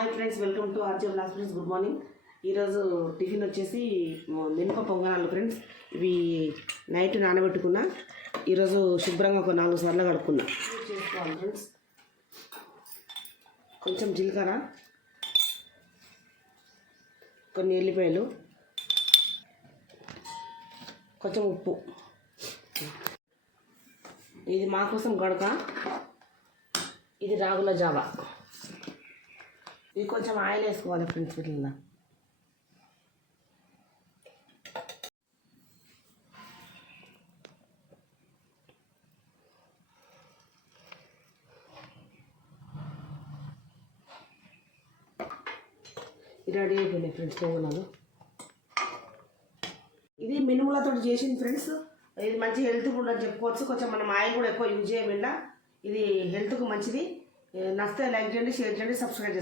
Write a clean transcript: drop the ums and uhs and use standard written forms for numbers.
Hi friends, welcome to RJ blogs friends. Good morning. ఈరోజు tiffin వచ్చేసి మినప పొంగనాలు ఫ్రెండ్స్. ఇవి నైట్ నానబెట్టుకున్నా. ఈరోజు శుభ్రంగా ఒక 4 సార్లు కడుక్కున్నా. చేసుకోవాలి ఫ్రెండ్స్. కొంచెం జీలకర్ర, కొన్ని ఎల్లిపాయలు, కొంచెం ఉప్పు. ఇది మా కోసం గడక, ఇది రాగుల జావా. ఇది కొంచెం ఆయిల్ వేసుకోవాలి ఫ్రెండ్స్. వీటిల్లో ఇది రెడీ అయిపోయినాయి ఫ్రెండ్స్ పొంగనాలు. ఇది మినుములతో చేసింది ఫ్రెండ్స్. ఇది మంచి హెల్త్ కూడా చెప్పుకోవచ్చు. కొంచెం మనం ఆయిల్ కూడా ఎక్కువ యూజ్ చేయకుండా. ఇది హెల్త్కు మంచిది. నచ్చితే లైక్ చేయండి, షేర్ చేయండి, సబ్స్క్రైబ్ చేసుకోండి.